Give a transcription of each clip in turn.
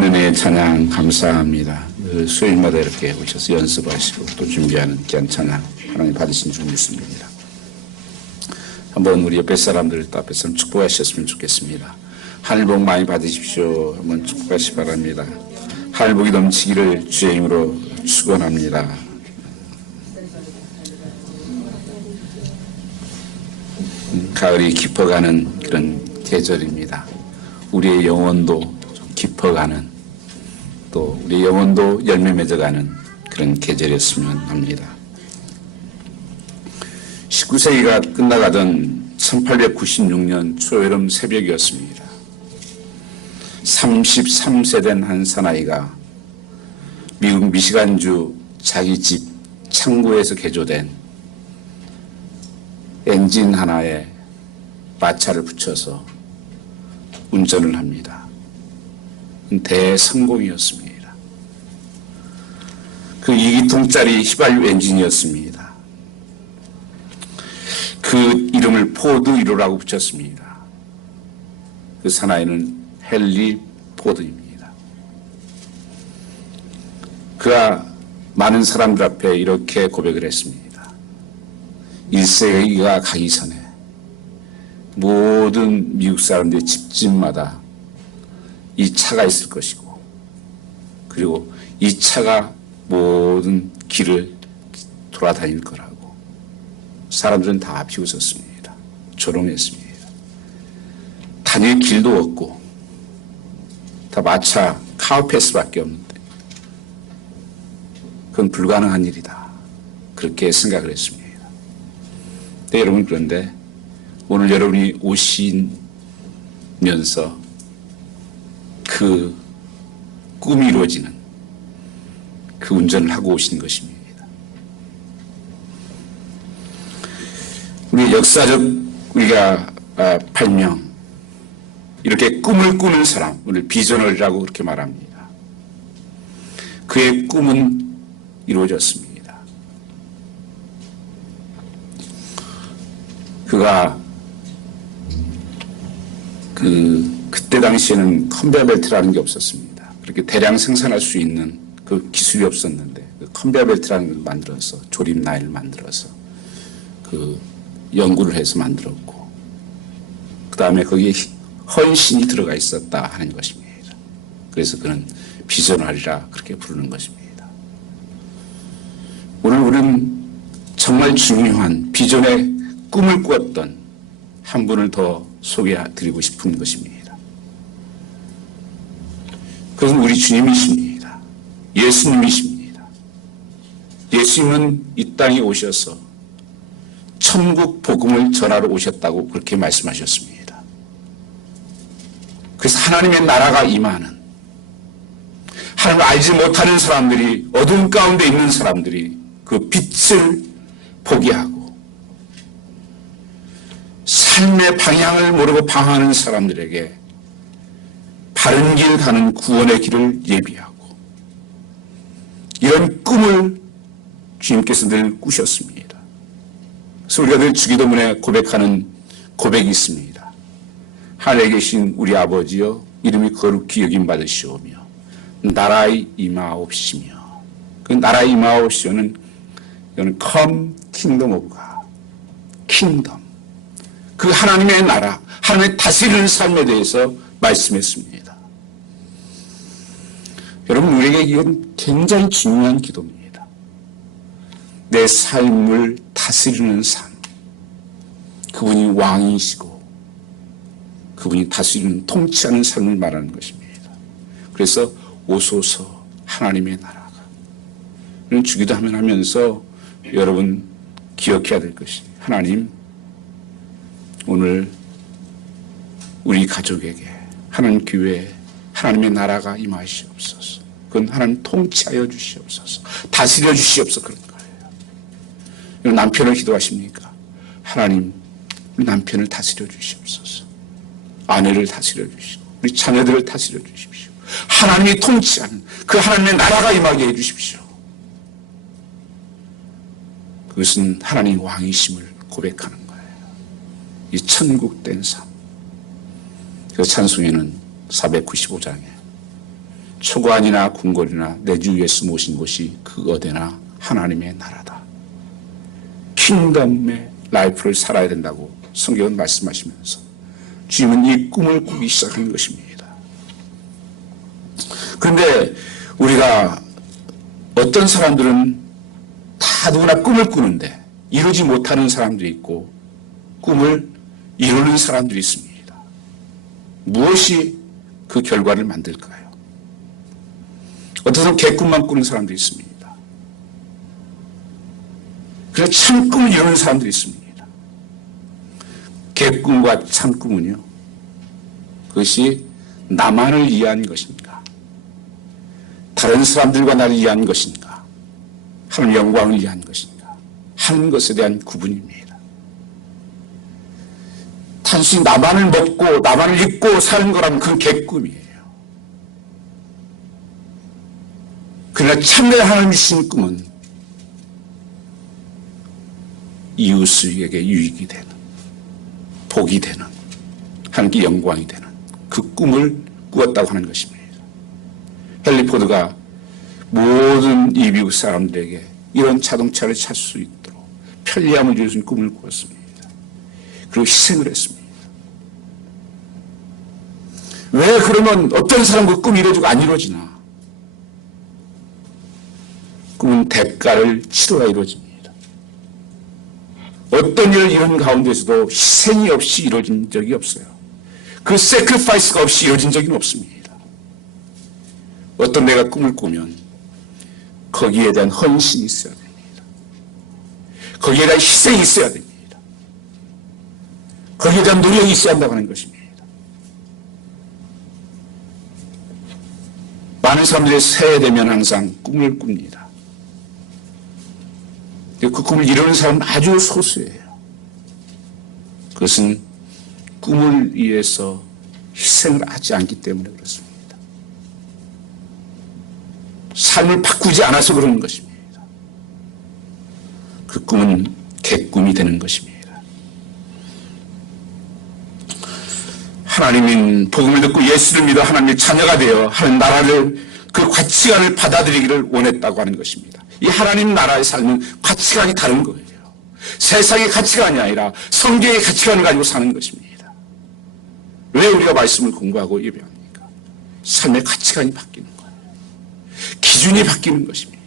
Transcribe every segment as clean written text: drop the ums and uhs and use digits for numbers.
주시는 은혜의 찬양 감사합니다. 수요일마다 이렇게 오셔서 연습하시고 또 준비하는 귀한 찬양 하나님 받으신 줄 믿습니다. 한번 우리 옆에 사람들 또 앞에 사람 축복하셨으면 좋겠습니다. 하늘 복 많이 받으십시오. 한번 축복하시 바랍니다. 하늘 복이 넘치기를 주의 이름으로 축원합니다. 가을이 깊어가는 그런 계절입니다. 우리의 영혼도 좀 깊어가는, 또 우리의 영혼도 열매 맺어가는 그런 계절이었으면 합니다. 19세기가 끝나가던 1896년 초여름 새벽이었습니다. 33세 된 한 사나이가 미국 미시간주 자기 집 창고에서 개조된 엔진 하나에 마차를 붙여서 운전을 합니다. 대성공이었습니다. 그 2기통짜리 휘발유 엔진이었습니다. 그 이름을 포드 1호라고 붙였습니다. 그 사나이는 헨리 포드입니다. 그가 많은 사람들 앞에 이렇게 고백을 했습니다. 1세기가 가기 전에 모든 미국 사람들의 집집마다 이 차가 있을 것이고, 그리고 이 차가 모든 길을 돌아다닐 거라고 사람들은 다 비웃었습니다. 조롱했습니다. 다닐 길도 없고 다 마차 카우패스밖에 없는데 그건 불가능한 일이다, 그렇게 생각을 했습니다. 네, 여러분, 그런데 오늘 여러분이 오시면서 그 꿈이 이루어지는 그 운전을 하고 오신 것입니다. 우리 역사적 우리가 발명, 이렇게 꿈을 꾸는 사람, 오늘 비저널이라고 그렇게 말합니다. 그의 꿈은 이루어졌습니다. 그가 그때 당시에는 컨베어 벨트라는 게 없었습니다. 그렇게 대량 생산할 수 있는 그 기술이 없었는데, 그 컨베어 벨트라는 걸 만들어서, 조립 라인을 만들어서 그 연구를 해서 만들었고, 그 다음에 거기에 헌신이 들어가 있었다 하는 것입니다. 그래서 그는 비저널이라 그렇게 부르는 것입니다. 오늘 우리는 정말 중요한 비전의 꿈을 꾸었던 한 분을 더 소개해드리고 싶은 것입니다. 그것은 우리 주님이십니다. 예수님이십니다. 예수님은 이 땅에 오셔서 천국 복음을 전하러 오셨다고 그렇게 말씀하셨습니다. 그래서 하나님의 나라가 임하는, 하나님을 알지 못하는 사람들이, 어둠 가운데 있는 사람들이 그 빛을 보게 하고, 삶의 방향을 모르고 방황하는 사람들에게 바른 길 가는 구원의 길을 예비하고, 이런 꿈을 주님께서 늘 꾸셨습니다. 그래서 우리가 늘 주기도문에 고백하는 고백이 있습니다. 하늘에 계신 우리 아버지여, 이름이 거룩히 여김 받으시오며 나라의 임하옵시며, 그 나라의 임하옵시오는 이거는 come kingdom of God, kingdom, 그 하나님의 나라, 하나님의 다스리는 삶에 대해서 말씀했습니다. 여러분, 우리에게 이건 굉장히 중요한 기도입니다. 내 삶을 다스리는 삶, 그분이 왕이시고 그분이 다스리는, 통치하는 삶을 말하는 것입니다. 그래서 오소서 하나님의 나라가, 주기도 하면서 여러분 기억해야 될 것이, 하나님, 오늘 우리 가족에게, 하나님 교회에 하나님의 나라가 임하시옵소서. 그건 하나님 통치하여 주시옵소서. 다스려 주시옵소서. 그런 거예요. 남편을 기도하십니까? 하나님, 우리 남편을 다스려 주시옵소서. 아내를 다스려 주시고 우리 자녀들을 다스려 주십시오. 하나님이 통치하는 그 하나님의 나라가 임하게 해 주십시오. 그것은 하나님 왕이심을 고백하는 거예요. 이 천국된 삶. 그 찬송에는 495장에 초관이나 궁궐이나 내 주 예수 모신 곳이 그 어디나 하나님의 나라다. 킹덤의 라이프를 살아야 된다고 성경은 말씀하시면서 주님은 이 꿈을 꾸기 시작한 것입니다. 그런데 우리가 어떤 사람들은 다 누구나 꿈을 꾸는데 이루지 못하는 사람들이 있고 꿈을 이루는 사람들이 있습니다. 무엇이 그 결과를 만들까요? 어떤 사람은 개꿈만 꾸는 사람들이 있습니다. 그래서 참꿈을 이루는 사람들이 있습니다. 개꿈과 참꿈은요, 그것이 나만을 위한 것인가, 다른 사람들과 나를 위한 것인가, 하나님 영광을 위한 것인가 하는 것에 대한 구분입니다. 단순히 나만을 먹고 나만을 잊고 사는 거라면 그건 개꿈이에요. 그러나 참된 하나님이 주신 꿈은 이웃에게 유익이 되는, 복이 되는, 하나님께 영광이 되는 그 꿈을 꾸었다고 하는 것입니다. 헨리 포드가 모든 이 미국 사람들에게 이런 자동차를 살 수 있도록 편리함을 주신 꿈을 꾸었습니다. 그리고 희생을 했습니다. 왜 그러면 어떤 사람 그 꿈이 이루어지고 안 이루어지나? 꿈은 대가를 치러야 이루어집니다. 어떤 일을 이룬 가운데서도 희생이 없이 이루어진 적이 없어요. 그 세크리파이스가 없이 이루어진 적이 없습니다. 어떤 내가 꿈을 꾸면 거기에 대한 헌신이 있어야 됩니다. 거기에 대한 희생이 있어야 됩니다. 거기에 대한 노력이 있어야 한다고 하는 것입니다. 많은 사람들이 새해 되면 항상 꿈을 꿉니다. 그 꿈을 이루는 사람은 아주 소수예요. 그것은 꿈을 위해서 희생을 하지 않기 때문에 그렇습니다. 삶을 바꾸지 않아서 그러는 것입니다. 그 꿈은 개꿈이 되는 것입니다. 하나님은 복음을 듣고 예수를 믿어 하나님의 자녀가 되어 하나님 나라를, 그 가치관을 받아들이기를 원했다고 하는 것입니다. 이 하나님 나라의 삶은 가치관이 다른 거예요. 세상의 가치관이 아니라 성경의 가치관을 가지고 사는 것입니다. 왜 우리가 말씀을 공부하고 예배합니까? 삶의 가치관이 바뀌는 거예요. 기준이 바뀌는 것입니다.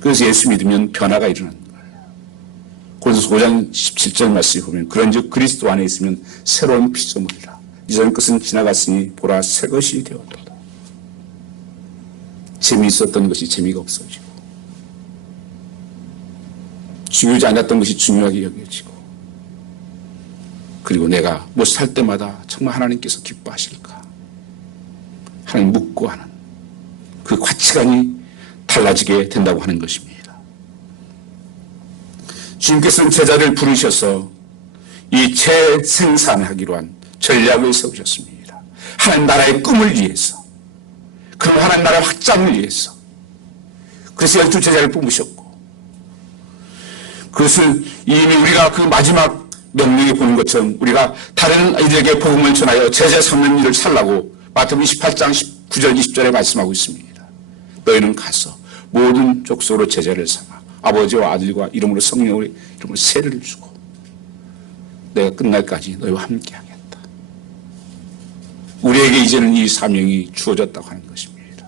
그래서 예수 믿으면 변화가 일어나는 거예요. 고린도서 5장 17절 말씀에 보면 그런즉 그리스도 안에 있으면 새로운 피조물이라. 이전 것은 지나갔으니 보라 새 것이 되었도다. 재미있었던 것이 재미가 없어지고, 중요하지 않았던 것이 중요하게 여겨지고, 그리고 내가 무엇을 할 때마다 정말 하나님께서 기뻐하실까 하나님 묻고 하는 그 가치관이 달라지게 된다고 하는 것입니다. 주님께서는 제자를 부르셔서 이 재생산하기로 한 전략을 세우셨습니다. 하나님 나라의 꿈을 위해서, 그리고 하나님 나라의 확장을 위해서. 그래서 12 제자를 뽑으셨고, 그것을 이미 우리가 그 마지막 명령에 보는 것처럼 우리가 다른 아이들에게 복음을 전하여 제자 삼는 일을 살라고 마태복음 28장 19절 20절에 말씀하고 있습니다. 너희는 가서 모든 족속으로 제자를 삼아 아버지와 아들과 이름으로 성령의 이름으로 세례를 주고 내가 끝날까지 너희와 함께 하겠다. 우리에게 이제는 이 사명이 주어졌다고 하는 것입니다.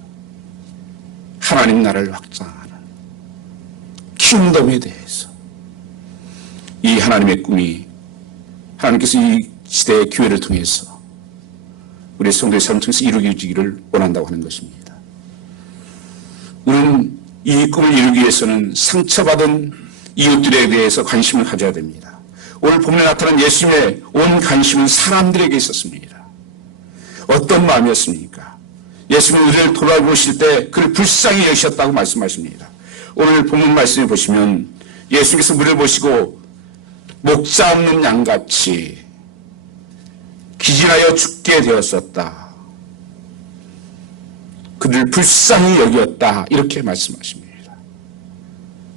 하나님 나라를 확장하는 킹덤에 대해서 이 하나님의 꿈이 하나님께서 이 시대의 기회를 통해서 우리의 성도의 삶을 통해서 이루어지기를 원한다고 하는 것입니다. 우리는 이 꿈을 이루기 위해서는 상처받은 이웃들에 대해서 관심을 가져야 됩니다. 오늘 본문에 나타난 예수님의 온 관심은 사람들에게 있었습니다. 어떤 마음이었습니까? 예수님은 우리를 돌아보실 때 그를 불쌍히 여기셨다고 말씀하십니다. 오늘 본문 말씀에 보시면 예수님께서 우리를 보시고 목자 없는 양같이 기진하여 죽게 되었었다. 그를 불쌍히 여겼다. 이렇게 말씀하십니다.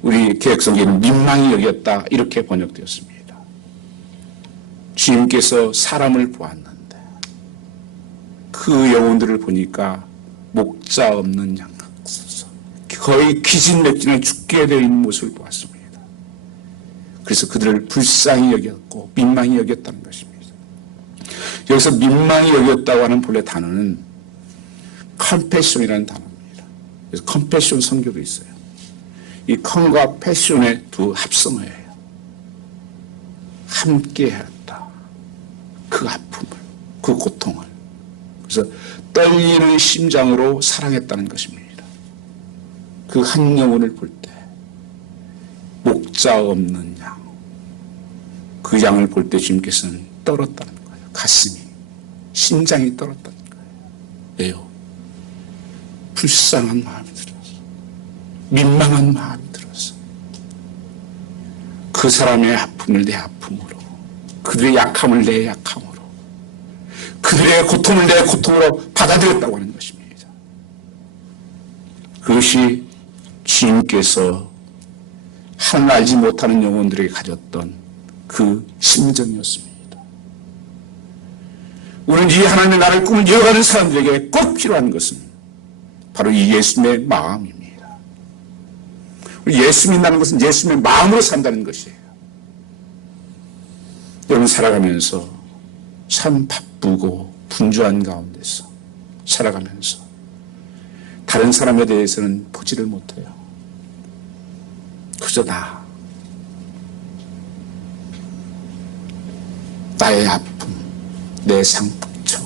우리 개혁성경에는 민망히 여겼다. 이렇게 번역되었습니다. 주님께서 사람을 보았는데 그 그 영혼들을 보니까 목자 없는 양 같아서 거의 기진맥진을 죽게 되어 있는 모습을 보았습니다. 그래서 그들을 불쌍히 여겼고 민망히 여겼다는 것입니다. 여기서 민망히 여겼다고 하는 본래 단어는 컴패션이라는 단어입니다. 그래서 컴패션 성교도 있어요. 이 컴과 패션의 두 합성어예요. 함께 했다. 그 아픔을, 그 고통을. 그래서 떨리는 심장으로 사랑했다는 것입니다. 그 한 영혼을 볼 때 목자 없는 양, 그 양을 볼 때 주님께서는 떨었다는 거예요. 가슴이, 심장이 떨었다는 거예요. 왜요? 불쌍한 마음이 들어서, 민망한 마음이 들어서, 그 사람의 아픔을 내 아픔으로, 그들의 약함을 내 약함으로, 그들의 고통을 내 고통으로 받아들였다고 하는 것입니다. 그것이 주님께서 하나님 알지 못하는 영혼들에게 가졌던 그 심정이었습니다. 우리는 이 하나님의 나라의 꿈을 이어가는 사람들에게 꼭 필요한 것은 바로 이 예수님의 마음입니다. 예수 믿는다는 것은 예수님의 마음으로 산다는 것이에요. 여러분 살아가면서 참 바쁘고 분주한 가운데서 살아가면서 다른 사람에 대해서는 보지를 못해요. 그저 나의 아픔, 내 상처,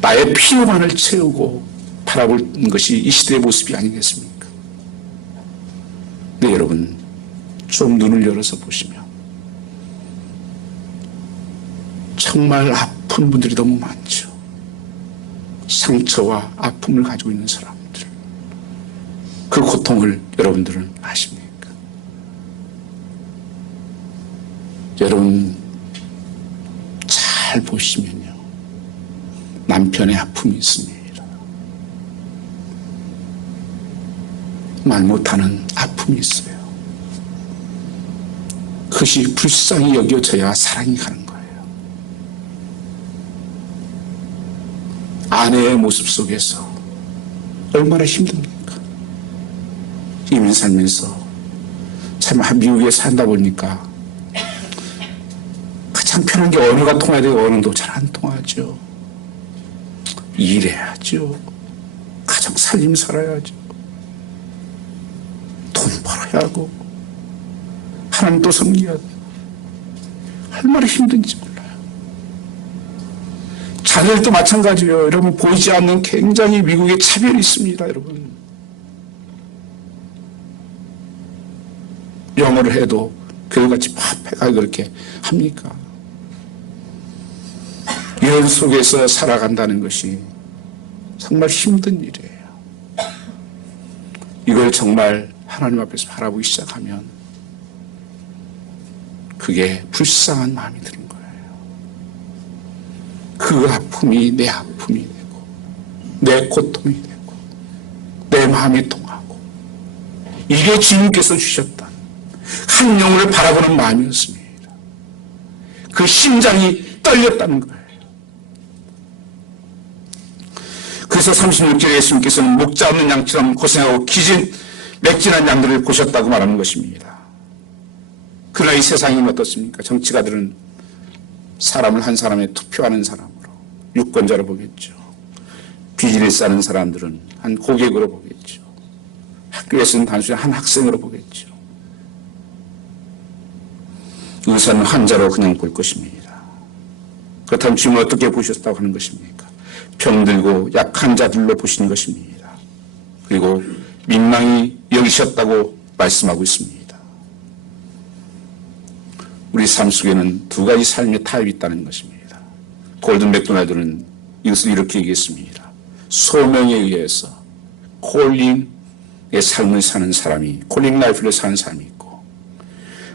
나의 필요만을 채우고 바라보는 것이 이 시대의 모습이 아니겠습니까? 네, 여러분 좀 눈을 열어서 보시면 정말 아픈 분들이 너무 많죠. 상처와 아픔을 가지고 있는 사람들, 그 고통을 여러분들은 아십니까? 여러분 잘 보시면요, 남편의 아픔이 있습니다. 말 못하는 아픔이 있어요. 그것이 불쌍히 여겨져야 사랑이 가는 거예요. 아내의 모습 속에서 얼마나 힘듭니까? 이민 살면서 참 미국에 산다 보니까 가장 편한 게 언어가 통해야 되고 언어도 잘 안 통하죠. 일해야죠. 가정 살림 살아야죠. 돈 벌어야 하고 하나님 또 섬겨야 돼. 얼마나 힘든지 몰라요. 자녀들도 마찬가지예요. 여러분 보이지 않는 굉장히 미국에 차별이 있습니다. 여러분 영어를 해도 교회같이 팍팍하게 그렇게 합니까? 이런 속에서 살아간다는 것이 정말 힘든 일이에요. 이걸 정말 하나님 앞에서 바라보기 시작하면 그게 불쌍한 마음이 드는 거예요. 그 아픔이 내 아픔이 되고 내 고통이 되고 내 마음이 통하고, 이게 주님께서 주셨던 한 영혼을 바라보는 마음이었습니다. 그 심장이 떨렸다는 거예요. 그래서 36절에 예수님께서는 목자 없는 양처럼 고생하고 맥진한 양들을 보셨다고 말하는 것입니다. 그러나 이 세상은 어떻습니까? 정치가들은 사람을 한 사람에 투표하는 사람으로, 유권자로 보겠죠. 비즈니스 하는 사람들은 한 고객으로 보겠죠. 학교에서는 단순히 한 학생으로 보겠죠. 의사는 환자로 그냥 볼 것입니다. 그렇다면 지금 어떻게 보셨다고 하는 것입니까? 병들고 약한 자들로 보시는 것입니다. 그리고 민망히 여기셨다고 말씀하고 있습니다. 우리 삶 속에는 두 가지 삶의 타입이 있다는 것입니다. 골든 맥도날드는 이것을 이렇게 얘기했습니다. 소명에 의해서 콜링의 삶을 사는 사람이, 콜링 라이프를 사는 사람이 있고,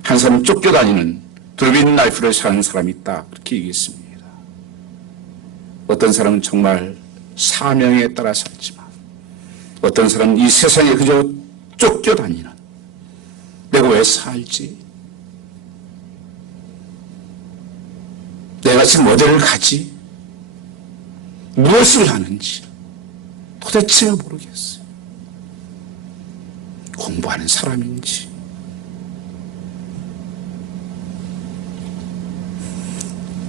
한 사람은 쫓겨다니는 드로빈 라이프를 사는 사람이 있다, 그렇게 얘기했습니다. 어떤 사람은 정말 사명에 따라 살지만, 어떤 사람은 이 세상에 그저 쫓겨다니는, 내가 왜 살지? 내가 지금 어디를 가지? 무엇을 하는지 도대체 모르겠어요. 공부하는 사람인지,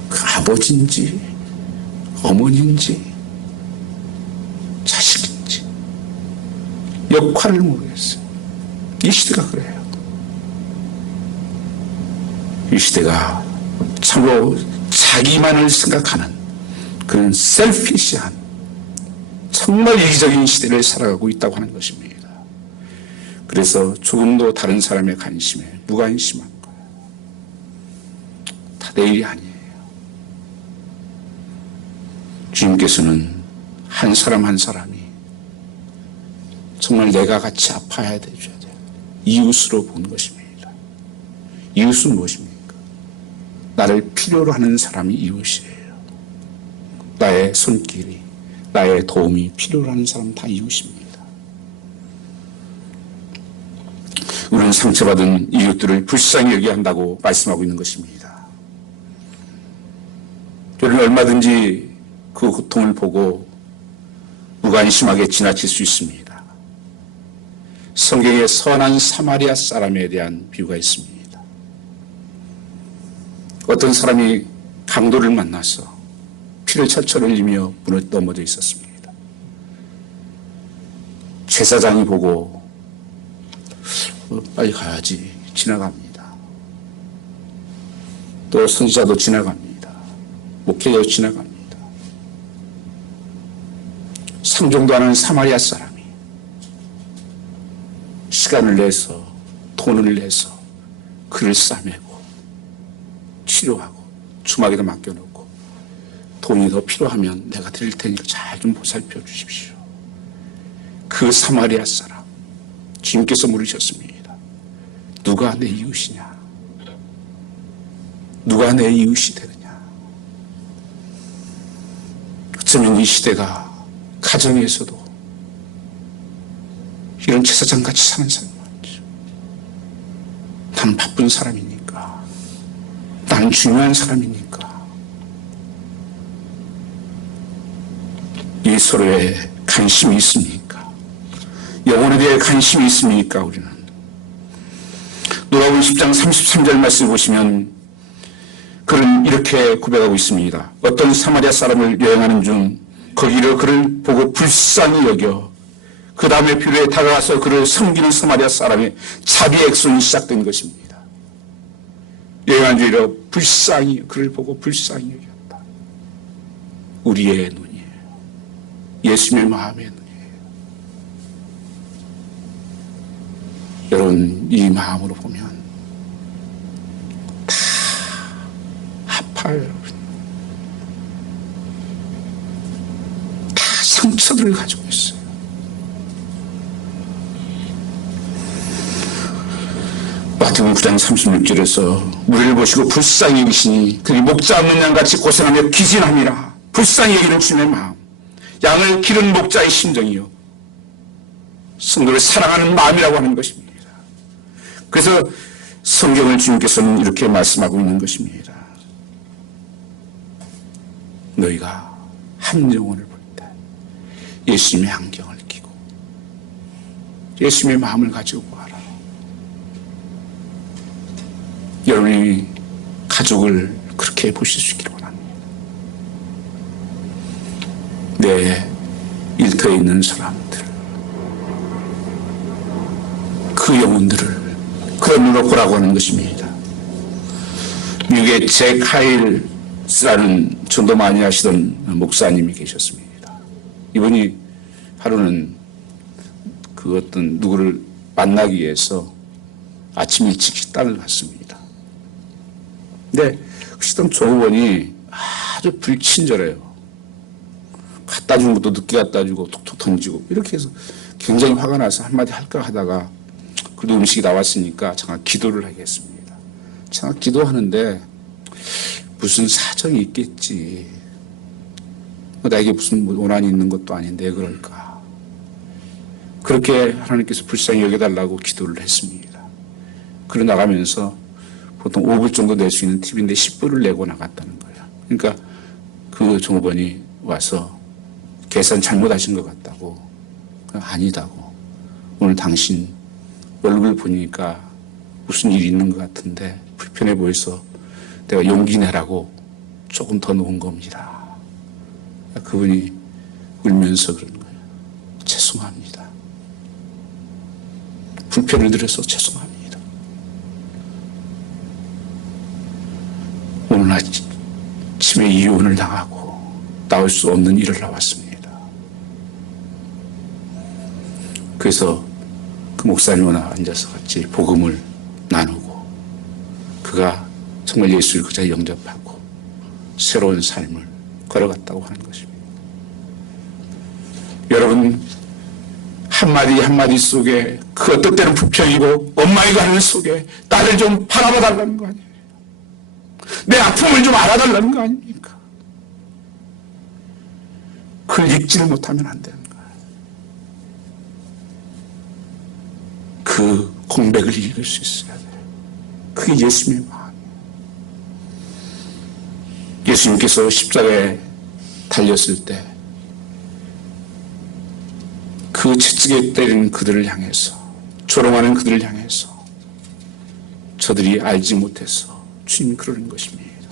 그 아버지인지, 어머니인지, 자식인지, 역할을 모르겠어요. 이 시대가 그래요. 이 시대가 참으로 자기만을 생각하는 그런 셀피시한 정말 이기적인 시대를 살아가고 있다고 하는 것입니다. 그래서 조금도 다른 사람의 관심에 무관심한 거예요. 다 내 일이 아니에요. 주님께서는 한 사람 한 사람이 정말 내가 같이 아파야 돼줘야 돼요. 이웃으로 본 것입니다. 이웃은 무엇입니까? 나를 필요로 하는 사람이 이웃이에요. 나의 손길이, 나의 도움이 필요로 하는 사람 다 이웃입니다. 우리는 상처받은 이웃들을 불쌍히 여겨야 한다고 말씀하고 있는 것입니다. 우리는 얼마든지 그 고통을 보고 무관심하게 지나칠 수 있습니다. 성경에 선한 사마리아 사람에 대한 비유가 있습니다. 어떤 사람이 강도를 만나서 피를 철철 흘리며 문을 넘어져 있었습니다. 제사장이 보고 빨리 가야지 지나갑니다. 또 선지자도 지나갑니다. 목회자도 지나갑니다. 상종도 하는 사마리아 사람이 시간을 내서 돈을 내서 그를 싸매고 치료하고 주막에다 맡겨놓고 돈이 더 필요하면 내가 드릴 테니까 잘 좀 보살펴 주십시오. 그 사마리아 사람 주님께서 물으셨습니다. 누가 내 이웃이냐? 누가 내 이웃이 되느냐? 어쩌면 이 시대가 가정에서도 이런 제사장같이 사는 사람이 많죠. 나는 바쁜 사람이니까, 나는 중요한 사람이니까, 이 서로에 관심이 있습니까? 영혼에 대해 관심이 있습니까? 우리는 누가복음 10장 33절 말씀 보시면 그는 이렇게 고백하고 있습니다. 어떤 사마리아 사람을 여행하는 중 거기를 그를 보고 불쌍히 여겨 그 다음에 비로에 다가가서 그를 섬기는 사마리아 사람의 자비 액션이 시작된 것입니다. 여행한 중이라 불쌍히 그를 보고 불쌍히 여겼다. 우리의 눈이에요. 예수님의 마음의 눈이에요. 여러분 이 마음으로 보면 다 아파요. 다 상처들을 가지고 있어요. 마태복음 9장 36절에서 우리를 보시고 불쌍히 여기시니 그들이 목자 없는 양같이 고생하며 기진함이라. 불쌍히 여기는 주님의 마음, 양을 기른 목자의 심정이요 성도를 사랑하는 마음이라고 하는 것입니다. 그래서 성경을 주님께서는 이렇게 말씀하고 있는 것입니다. 너희가 한 영혼을 볼 때 예수님의 안경을 끼고 예수님의 마음을 가지고 보아라. 여러분이 가족을 그렇게 보실 수 있기를 원합니다. 내 일터에 있는 사람들, 그 영혼들을 그런 눈으로 보라고 하는 것입니다. 미국의 잭 하일스라는 전도 많이 하시던 목사님이 계셨습니다. 이분이 하루는 그 어떤 누구를 만나기 위해서 아침 일찍 식당을 갔습니다. 근데 그 식당 종업원이 아주 불친절해요. 갖다 준 것도 늦게 갖다 주고 톡톡 던지고 이렇게 해서 굉장히 화가 나서 한마디 할까 하다가 그래도 음식이 나왔으니까 잠깐 기도를 하겠습니다. 잠깐 기도하는데 무슨 사정이 있겠지. 나에게 무슨 원한이 있는 것도 아닌데 그럴까. 그렇게 하나님께서 불쌍히 여겨달라고 기도를 했습니다. 그러 나가면서 보통 5불 정도 낼 수 있는 팁인데 10불을 내고 나갔다는 거예요. 그러니까 그 종업원이 와서 계산 잘못하신 것 같다고. 아니다고. 오늘 당신 얼굴 보니까 무슨 일이 있는 것 같은데 불편해 보여서 내가 용기 내라고 조금 더 놓은 겁니다. 그분이 울면서 그러는 거예요. 죄송합니다. 불편을 드려서 죄송합니다. 오늘 아침에 이혼을 당하고 나올 수 없는 일을 나왔습니다. 그래서 그 목사님과 앉아서 같이 복음을 나누고 그가 정말 예수를 그 자리에 영접하고 새로운 삶을 걸어갔다고 하는 것입니다. 여러분, 한마디 한마디 속에 그 어떤 때는 불평이고 엄마의 가는 속에 나를 좀 바라봐 달라는 거 아니에요. 내 아픔을 좀 알아달라는 거 아닙니까? 그걸 읽지를 못하면 안 되는 거예요. 그 공백을 읽을 수 있어야 돼요. 그게 예수님의 마음이에요. 예수님께서 십자가에 달렸을 때 그 채찍에 때리는 그들을 향해서, 조롱하는 그들을 향해서 저들이 알지 못해서 주님 그러는 것입니다.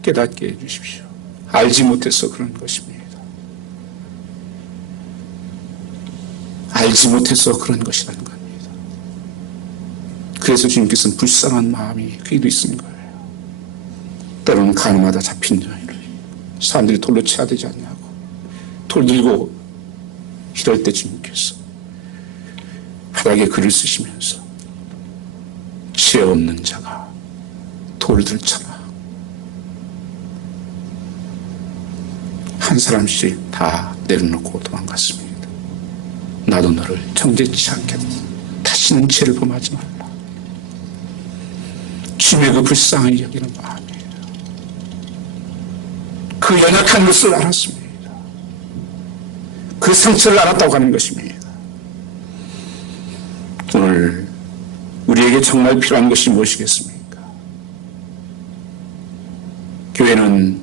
깨닫게 해주십시오. 알지 못해서 그러는 것입니다. 알지 못해서 그런 것이라는 겁니다. 그래서 주님께서는 불쌍한 마음이 그에도 있는 거예요. 때로는 가늠하다 잡힌 여인을 사람들이 돌로 쳐야 되지 않냐고 돌 들고 이럴 때 주님께서 바닥에 글을 쓰시면서 죄 없는 자가 돌을 들쳐라. 한 사람씩 다 내려놓고 도망갔습니다. 나도 너를 정죄치 않겠다. 다시는 죄를 범하지 말라. 주님의 그 불쌍히 여기는 마음이에요. 그 연약한 것을 알았습니다. 그 상처를 알았다고 하는 것입니다. 오늘 우리에게 정말 필요한 것이 무엇이겠습니까? 교회는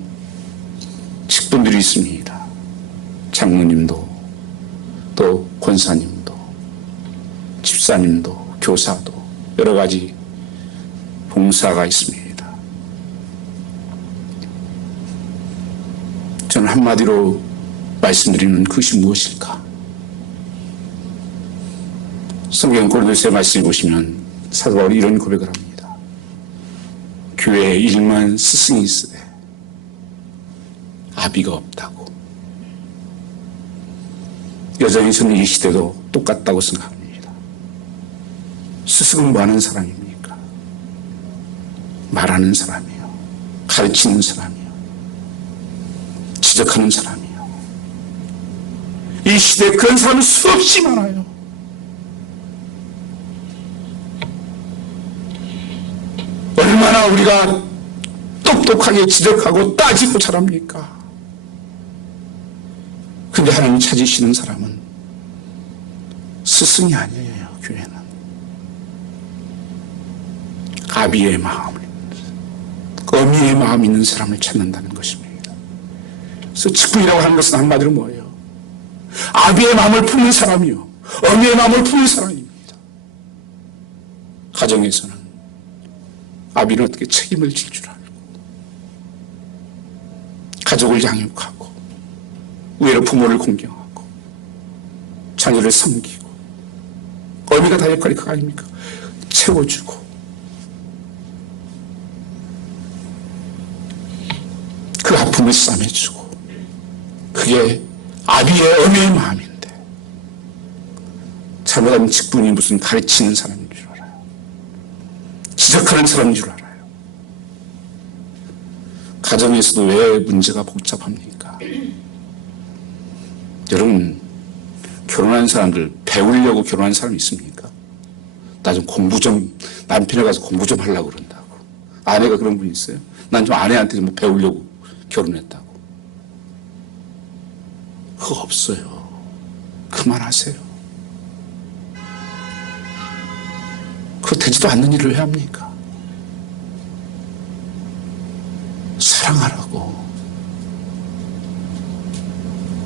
직분들이 있습니다. 장로님도 또 권사님도 집사님도 교사도 여러 가지 봉사가 있습니다. 저는 한마디로 말씀드리는 그것이 무엇일까? 성경 고린도서 말씀을 보시면 사도 바울이 이런 고백을 합니다. 교회에 1만 스승이 있으되 아비가 없다고. 여전히 저는 이 시대도 똑같다고 생각합니다. 스승은 뭐 하는 사람입니까? 말하는 사람이요, 가르치는 사람이요, 지적하는 사람이요. 이 시대에 그런 사람은 수없이 많아요. 얼마나 우리가 똑똑하게 지적하고 따지고 잘합니까? 근데 하나님 찾으시는 사람은 스승이 아니에요. 교회는 아비의 마음을, 어미의 마음이 있는 사람을 찾는다는 것입니다. 그래서 직분이라고 하는 것은 한마디로 뭐예요? 아비의 마음을 품는 사람이요, 어미의 마음을 품는 사람입니다. 가정에서는 아비는 어떻게 책임을 질 줄 알고 가족을 양육하고 의외로 부모를 공경하고 자녀를 섬기고, 어미가 다 역할이 그거 아닙니까? 채워주고 그 아픔을 싸매주고, 그게 아비의 어미의 마음인데 잘못하면 직분이 무슨 가르치는 사람인 줄 알아요. 지적하는 사람인 줄 알아요. 가정에서도 왜 문제가 복잡합니까? 여러분, 결혼한 사람들 배우려고 결혼한 사람 있습니까? 나 좀 공부 좀, 남편에 가서 공부 좀 하려고 그런다고. 아내가 그런 분이 있어요? 난 좀 아내한테 좀 배우려고 결혼했다고. 그거 없어요. 그만하세요. 그거 되지도 않는 일을 왜 합니까? 사랑하라고.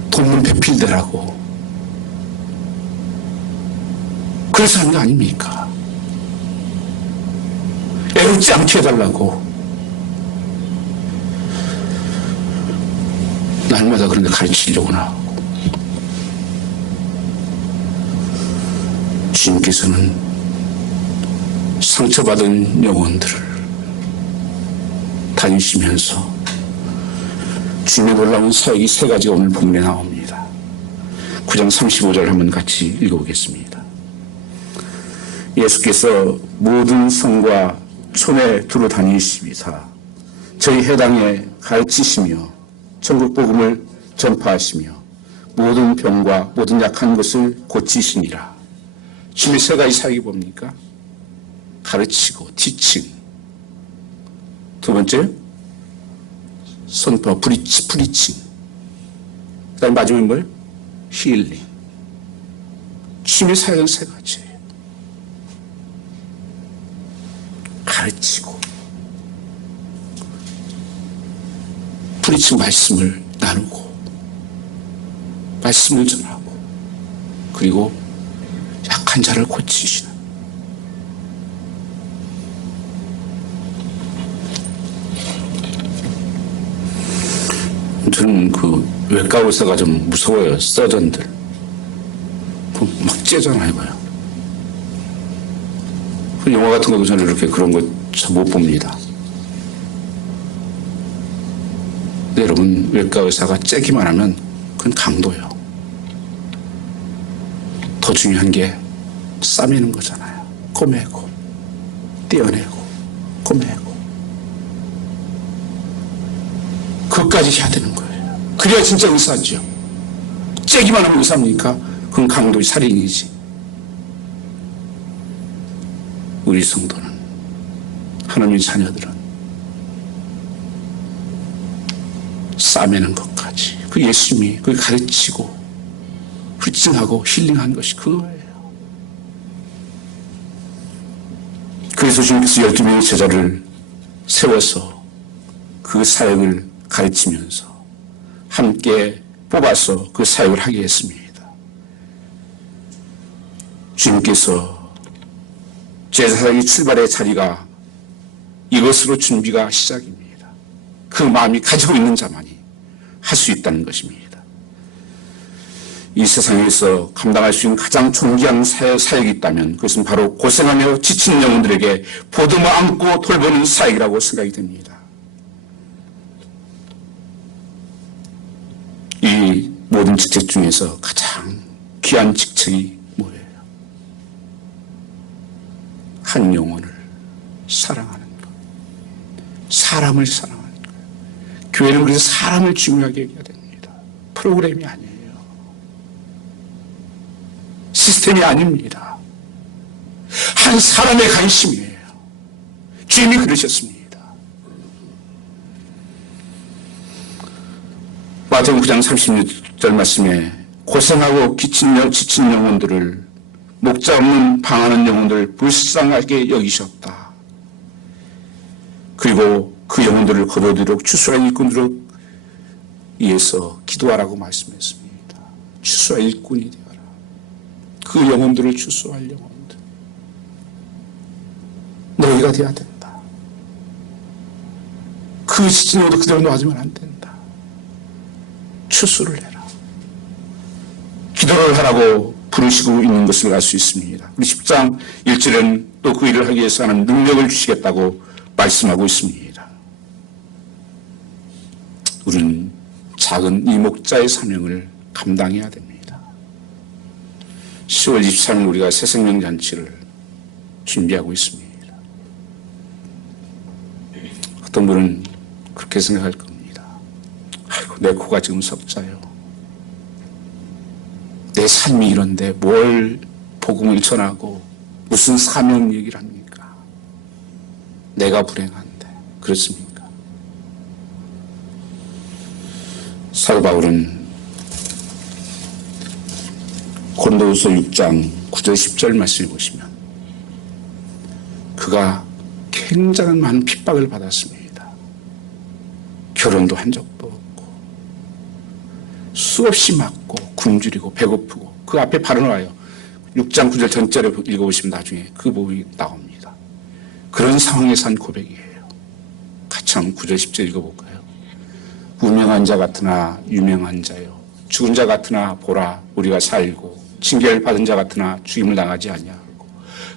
돈 빌대라고. 그래서 하는 거 아닙니까? 애롭지 않게 해달라고. 날마다 그런데 가르치려고 나오고. 주님께서는 상처받은 영혼들을 다니시면서 주님의 놀라운 사역이 세 가지가 오늘 본문에 나옵니다. 9장 35절 한번 같이 읽어보겠습니다. 예수께서 모든 성과 촌에 두루 다니시면서 저희 해당에 가르치시며 천국 복음을 전파하시며 모든 병과 모든 약한 것을 고치시니라. 주님의 세 가지 사역이 뭡니까? 가르치고 티칭. 두 번째 선포 프리칭. 그다음 마지막에 뭐예요? 힐링. 주님의 사역은 세 가지예요. 가르치고 프리칭 말씀을 나누고 말씀을 전하고 그리고 약한 자를 고치시는. 저는 그 외과 의사가 좀 무서워요. 서전들 막 째잖아요. 그 영화 같은 것도 저는 이렇게 그런 거 잘 못 봅니다. 근데 여러분, 외과 의사가 째기만 하면 그건 강도예요. 더 중요한 게 싸매는 거잖아요. 꼬매고 떼어내고 꼬매고 그것까지 해야 되는 거예요. 그래야 진짜 의사죠. 째기만 하면 의사입니까? 그건 강도의 살인이지. 우리 성도는, 하나님의 자녀들은 싸매는 것까지, 그 예수님이 그걸 가르치고 프리칭하고 힐링한 것이 그거예요. 그래서 주님께서 12명의 제자를 세워서 그 사역을 가르치면서 함께 뽑아서 그 사역을 하게 했습니다. 주님께서 제사장의 출발의 자리가 이것으로 준비가 시작입니다. 그 마음이 가지고 있는 자만이 할 수 있다는 것입니다. 이 세상에서 감당할 수 있는 가장 존귀한 사역이 있다면 그것은 바로 고생하며 지친 영혼들에게 보듬어 안고 돌보는 사역이라고 생각이 됩니다. 이 모든 직책 중에서 가장 귀한 직책이 뭐예요? 한 영혼을 사랑하는 것, 사람을 사랑하는 것. 교회는 그래서 사람을 중요하게 여겨야 됩니다. 프로그램이 아니에요. 시스템이 아닙니다. 한 사람의 관심이에요. 주님이 그러셨습니다. 마태복음 9장 36절 말씀에 고생하고 지친 영혼들을 목자 없는 방하는 영혼들을 불쌍하게 여기셨다. 그리고 그 영혼들을 거둬들이도록 추수와 일꾼으로 위해서 기도하라고 말씀했습니다. 추수와 일꾼이 되어라. 그 영혼들을 추수할 영혼들. 너희가 되어야 된다. 그 지친 영혼도 그대로 놔두면 안 된다. 추수를 해라. 기도를 하라고 부르시고 있는 것을 알 수 있습니다. 우리 10장 1절에는 또 그 일을 하기 위해서 하는 능력을 주시겠다고 말씀하고 있습니다. 우리는 작은 이 목자의 사명을 감당해야 됩니다. 10월 23일 우리가 새생명잔치를 준비하고 있습니다. 어떤 분은 그렇게 생각할 겁니다. 아이고, 내 코가 지금 석자요. 내 삶이 이런데 뭘 복음을 전하고 무슨 사명 얘기를 합니까? 내가 불행한데. 그렇습니까? 사도 바울은 고린도후서 6장 9절 10절 말씀을 보시면 그가 굉장히 많은 핍박을 받았습니다. 결혼도 한 적도 없고 수없이 맞고 굶주리고 배고프고 그 앞에 바로 나와요. 6장 9절 전절에 읽어보시면 나중에 그 부분이 나옵니다. 그런 상황에서 한 고백이에요. 같이 한번 9절 10절 읽어볼까요? 무명한 자 같으나 유명한 자요, 죽은 자 같으나 보라 우리가 살고, 징계를 받은 자 같으나 죽임을 당하지 아니하고,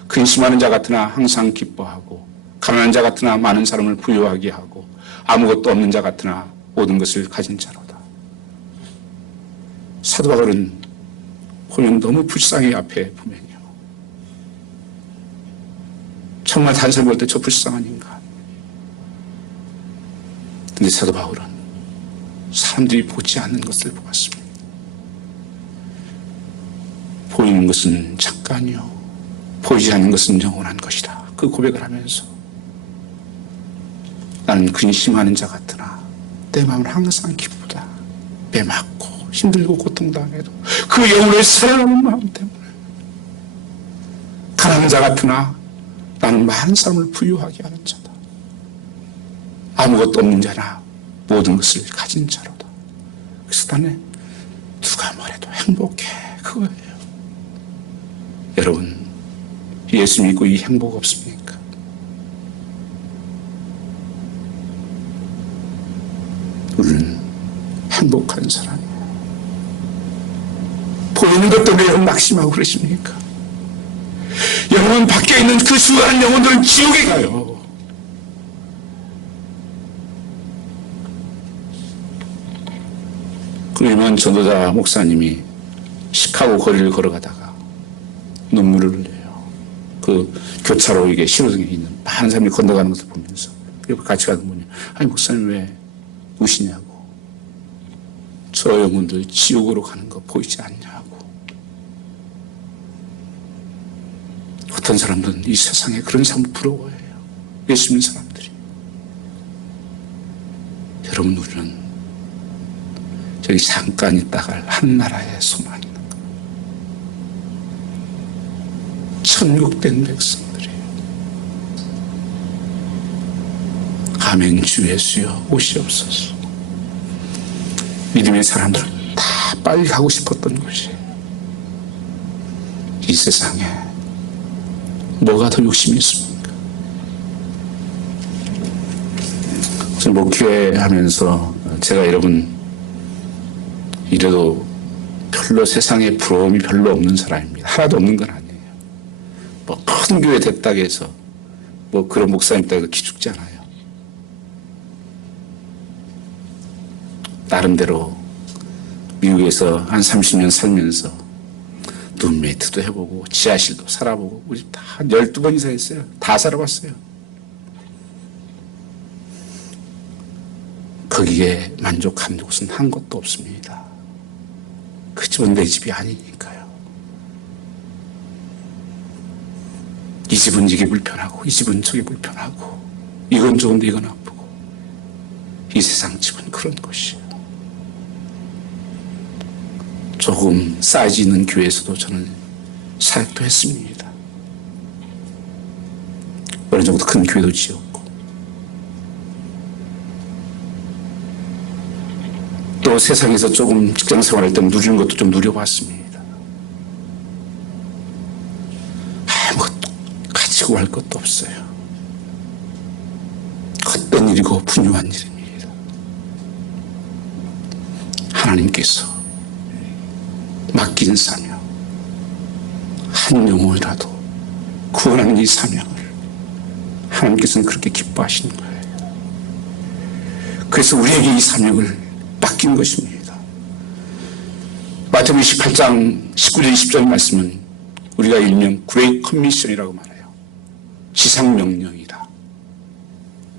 근심하는 자 같으나 항상 기뻐하고, 가난한 자 같으나 많은 사람을 부유하게 하고, 아무것도 없는 자 같으나 모든 것을 가진 자로다. 사도 바울은 보면 너무 불쌍해. 앞에 보면요, 정말 다른 사람 볼 때 저 불쌍한 인간. 근데 사도 바울은 사람들이 보지 않는 것을 보았습니다. 보이는 것은 잠깐이요, 보이지 않는 것은 영원한 것이다. 그 고백을 하면서 나는 근심하는 자 같으나 내 마음은 항상 기쁘다. 배 맞고 힘들고 고통당해도 그 영혼을 사랑하는 마음 때문에. 가난한 자 같으나 나는 많은 사람을 부유하게 하는 자다. 아무것도 없는 자나 모든 것을 가진 자로다. 그래서 나는 누가 뭐래도 행복해. 그거예요. 여러분, 예수 믿고 이 행복 없습니까? 우리는 행복한 사람이에요. 보이는 것 때문에 여러분 낙심하고 그러십니까? 여러분, 밖에 있는 그 수많은 영혼들은 지옥에 가요. 그 유명한 전도자 목사님이 시카고 거리를 걸어가다가 눈물을 흘려요. 그 교차로 이게 신호등에 있는 많은 사람이 건너가는 것을 보면서 옆에 같이 가는 분이, 아니 목사님 왜 우시냐고. 저 영혼들 지옥으로 가는 거 보이지 않냐고. 어떤 사람들은 이 세상에 그런 사람 부러워해요. 예수 믿는 사람들이. 여러분, 우리는 저기 잠깐 있다갈 한 나라의 소망이 있는 거예요. 천국된 백성들이에요. 아멘. 주 예수여 오시옵소서. 믿음의 사람들은 다 빨리 가고 싶었던 곳이에요. 이 세상에 뭐가 더 욕심이 있습니까? 저는 목회하면서 제가 여러분 이래도 별로 세상에 부러움이 별로 없는 사람입니다. 하나도 없는 건 아니에요. 뭐 큰 교회 됐다고 해서 뭐 그런 목사님 따위가 기죽지 않아요. 나름대로 미국에서 한 30년 살면서 룸메이트도 해보고 지하실도 살아보고 우리 다 12번 이상 했어요. 다 살아봤어요. 거기에 만족한 곳은 한 곳도 없습니다. 그 집은 내 집이 아니니까요. 이 집은 이게 불편하고 이 집은 저게 불편하고 이건 좋은데 이건 나쁘고. 이 세상 집은 그런 것이에요. 조금 사이즈 있는 교회에서도 저는 사역도 했습니다. 어느 정도 큰 교회도 지었고, 또 세상에서 조금 직장 생활할 때 누리는 것도 좀 누려봤습니다. 아무것도 가지고 할 것도 없어요. 헛된 일이고 분유한 일입니다. 하나님께서 맡긴 사명, 한 영혼이라도 구원하는 이 사명을 하나님께서는 그렇게 기뻐하시는 거예요. 그래서 우리에게 이 사명을 맡긴 것입니다. 마태복음 28장 19절 20절 말씀은 우리가 일명 그레이트 커미션이라고 말해요. 지상명령이다.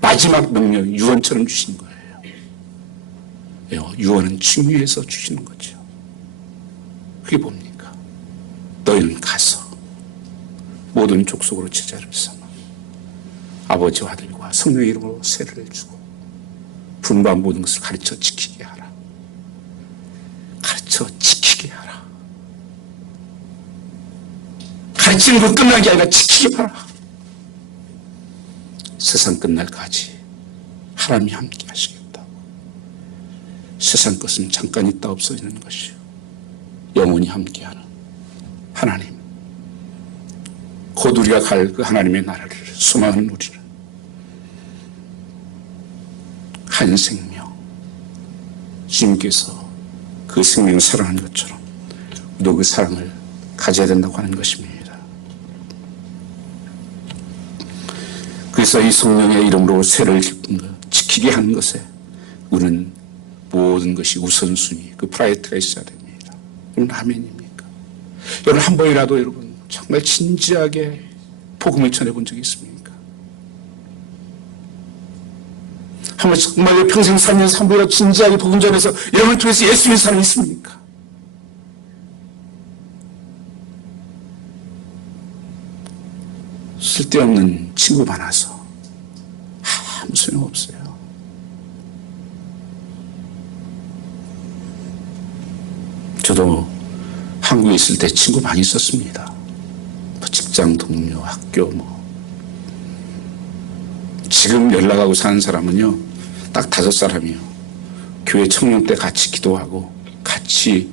마지막 명령, 유언처럼 주신 거예요. 유언은 중요해서 주시는 거죠. 그게 뭡니까? 너희는 가서 모든 족속으로 제자를 삼아 아버지와 아들과 성령의 이름으로 세례를 주고 분부한 모든 것을 가르쳐 지키게 하라. 가르쳐 지키게 하라. 가르치는 거 끝난 게 아니라 지키게 하라. 세상 끝날까지 하나님이 함께 하시겠다고. 세상 것은 잠깐 있다 없어지는 것이요, 영원히 함께하는 하나님, 곧 우리가 갈 그 하나님의 나라를 소망하는 우리는 한 생명, 주님께서 그 생명을 사랑하는 것처럼 우리도 그 사랑을 가져야 된다고 하는 것입니다. 그래서 이 성령의 이름으로 세를 지키게 하는 것에 우리는 모든 것이 우선순위, 그 프라이어티가 있어야 됩니다. 여러분 아멘입니까? 여러분 한 번이라도 여러분 정말 진지하게 복음을 전해본 적이 있습니까? 한 번 정말 평생 살면서 한 번이라도 진지하게 복음 전해서 여러분을 통해서 예수님의 사람이 있습니까? 쓸데없는 친구 많아서 아무 소용없어요. 저도 한국에 있을 때 친구 많이 있었습니다. 직장 동료, 학교 지금 연락하고 사는 사람은요 딱 5사람이요. 교회 청년 때 같이 기도하고 같이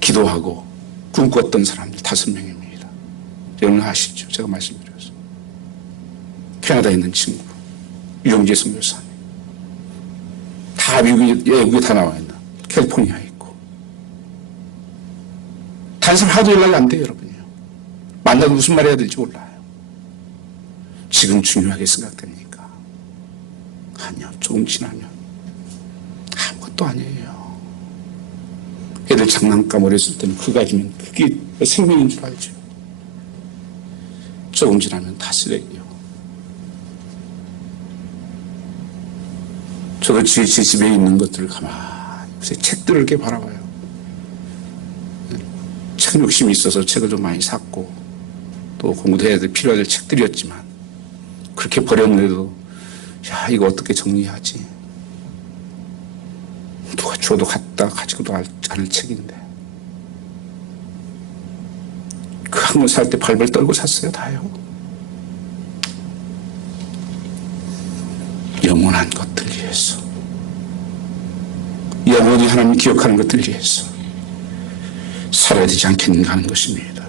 기도하고 꿈꿨던 사람들 5명입니다. 여러분 아시죠? 제가 말씀드렸어요. 캐나다에 있는 친구 유영재 선교사님, 다 외국에 다 나와 있나, 캘리포니아에 있고. 다른 사람 하도 연락이 안 돼요, 여러분요. 만나도 무슨 말 해야 될지 몰라요. 지금 중요하게 생각됩니까? 아니요, 조금 지나면 아무것도 아니에요. 애들 장난감 어렸을 때는 그거 가지면 그게 생명인 줄 알죠. 조금 지나면 다 쓰레기요. 저도 제 집에 있는 것들을 가만히 책들을 이렇게 바라봐요. 책 욕심이 있어서 책을 좀 많이 샀고 또 공부도 해야 될 필요할 책들이었지만 그렇게 버렸는데도 야 이거 어떻게 정리하지? 누가 줘도 갖다 가지고도 않을 책인데 그 한 권 살 때 발발 떨고 샀어요. 다요. 영원한 것들 위해서, 영원히 하나님 기억하는 것들 위해서 살아야 되지 않겠는가 하는 것입니다.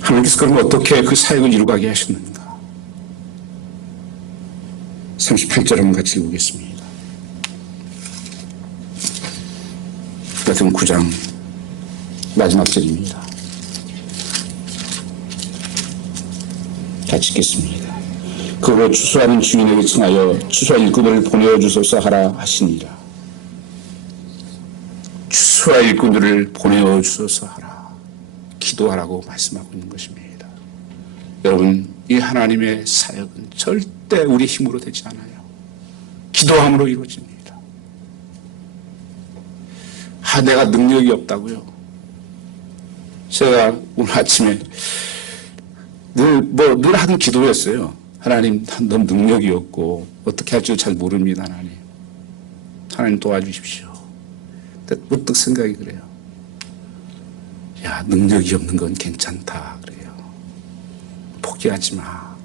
하나님께서 그럼 어떻게 그 사역을 이루가게 하셨는가? 38절 한번 같이 읽겠습니다. 같은 9장 마지막 절입니다. 같이 읽겠습니다. 그로 추수하는 주인에게 청하여 추수할 일꾼들을 보내어 주소서 하라 하시니라. 추수할 일꾼들을 보내어 주소서 하라. 기도하라고 말씀하고 있는 것입니다. 여러분, 이 하나님의 사역은 절대 우리 힘으로 되지 않아요. 기도함으로 이루어집니다. 내가 능력이 없다고요. 제가 오늘 아침에 늘 하는 기도였어요. 하나님, 넌 능력이 없고 어떻게 할 줄 잘 모릅니다. 하나님 도와주십시오. 근데 문득 생각이 그래요. 야, 능력이 없는 건 괜찮다 그래요. 포기하지 마.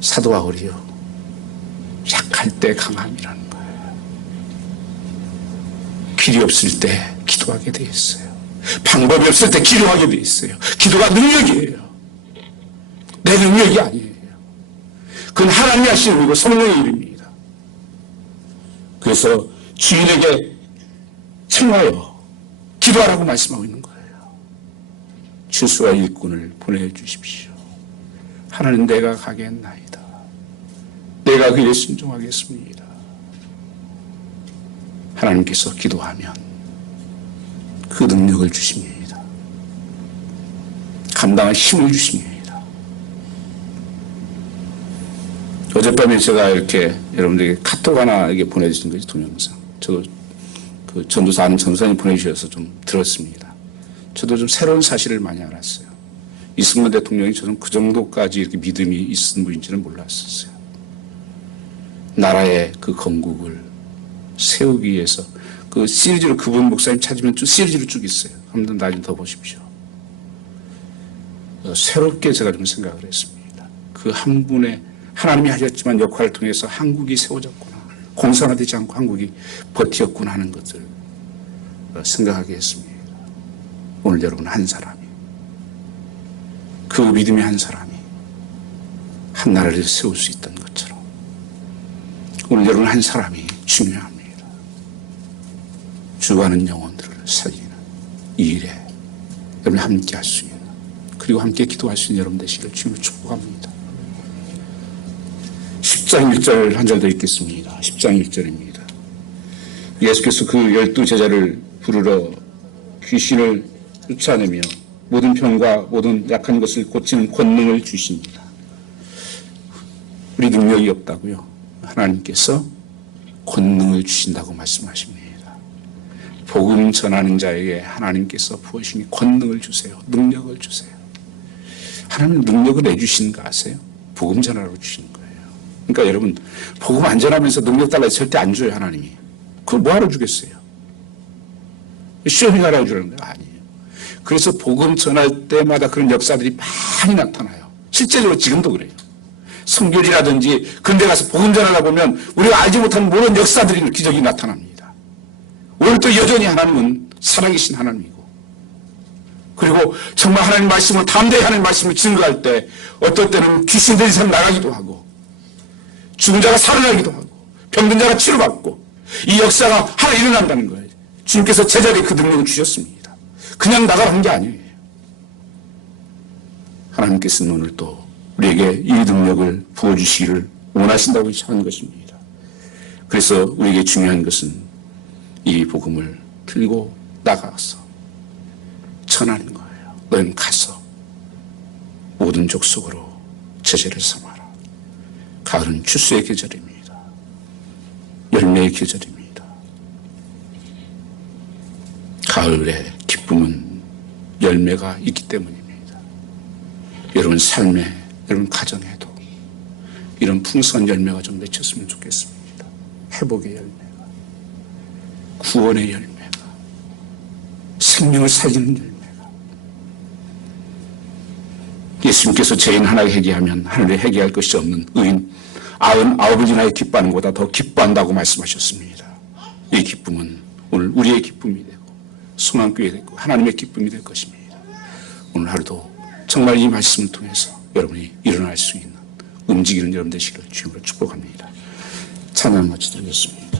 사도 바울이요, 약할 때 강함이라는 거예요. 길이 없을 때 기도하게 돼 있어요. 방법이 없을 때 기도하게 돼 있어요. 기도가 능력이에요. 내 능력이 아니에요. 그건 하나님이 하시는 일이고 성령의 일입니다. 그래서 주인에게 청하여 기도하라고 말씀하고 있는 거예요. 추수와 일꾼을 보내주십시오. 하나님, 내가 가겠나이다. 내가 그에 순종하겠습니다. 하나님께서 기도하면 그 능력을 주십니다. 감당할 힘을 주십니다. 어젯밤에 제가 이렇게 여러분들에게 카톡 하나 이렇게 보내주신 거지, 동영상. 저도 그 전도사 아는 전도사님 보내주셔서 좀 들었습니다. 저도 좀 새로운 사실을 많이 알았어요. 이승만 대통령이 저는 그 정도까지 이렇게 믿음이 있는 분인지는 몰랐었어요. 나라의 그 건국을 세우기 위해서 그 시리즈로 그분 목사님 찾으면 쭉 시리즈로 쭉 있어요. 한번 나중에 더 보십시오. 새롭게 제가 좀 생각을 했습니다. 그 한 분의 하나님이 하셨지만 역할을 통해서 한국이 세워졌구나. 공산화되지 않고 한국이 버티었구나 하는 것을 생각하게 했습니다. 오늘 여러분 한 사람이, 그 믿음의 한 사람이 한 나라를 세울 수 있던 것처럼 오늘 여러분 한 사람이 중요합니다. 죽어가는 영혼들을 살리는 이 일에 여러분이 함께 할 수 있는, 그리고 함께 기도할 수 있는 여러분 되시기를 주님으로 축복합니다. 10장 1절 한 절 더 읽겠습니다. 10장 1절입니다. 예수께서 그 12 제자를 부르러 귀신을 쫓아내며 모든 병과 모든 약한 것을 고치는 권능을 주십니다. 우리 능력이 없다고요? 하나님께서 권능을 주신다고 말씀하십니다. 복음 전하는 자에게 하나님께서 부으시니 권능을 주세요. 능력을 주세요. 하나님 능력을 내주시는 거 아세요? 복음 전하라고 주시는 거예요. 그러니까 여러분, 복음 안 전하면서 능력 달라고 절대 안 줘요, 하나님이. 그걸 뭐하러 주겠어요? 시험이 가라고 주는 거예요? 아니에요. 그래서 복음 전할 때마다 그런 역사들이 많이 나타나요. 실제적으로 지금도 그래요. 성결이라든지 그런 데 가서 복음 전하다 보면 우리가 알지 못하는 모든 역사들이, 기적이 나타납니다. 오늘도 여전히 하나님은 살아계신 하나님이고, 그리고 정말 하나님 말씀을 담대히 하나님 말씀을 증거할 때 어떨 때는 귀신들이 나가기도 하고 죽은 자가 살아나기도 하고 병든 자가 치료받고 이 역사가 하나 일어난다는 거예요. 주님께서 제자리에 그 능력을 주셨습니다. 그냥 나가는 게 아니에요. 하나님께서는 오늘 또 우리에게 이 능력을 부어주시기를 원하신다고 하는 것입니다. 그래서 우리에게 중요한 것은 이 복음을 들고 나가서 전하는 거예요. 너희는 가서 모든 족속으로 제자를 삼아라. 가을은 추수의 계절입니다. 열매의 계절입니다. 가을의 기쁨은 열매가 있기 때문입니다. 여러분 삶에, 여러분 가정에도 이런 풍성한 열매가 좀 맺혔으면 좋겠습니다. 회복의 열매가, 구원의 열매가, 생명을 살리는 열매가. 예수님께서 죄인 하나가 회개하면 하늘에 회개할 것이 없는 의인 99을 인하여 기뻐하는 것보다 더 기뻐한다고 말씀하셨습니다. 이 기쁨은 오늘 우리의 기쁨이 되고 소망교회 되고 하나님의 기쁨이 될 것입니다. 오늘 하루도 정말 이 말씀을 통해서 여러분이 일어날 수 있는, 움직이는 여러분 되시기를 주님으로 축복합니다. 찬양 마치드리겠습니다.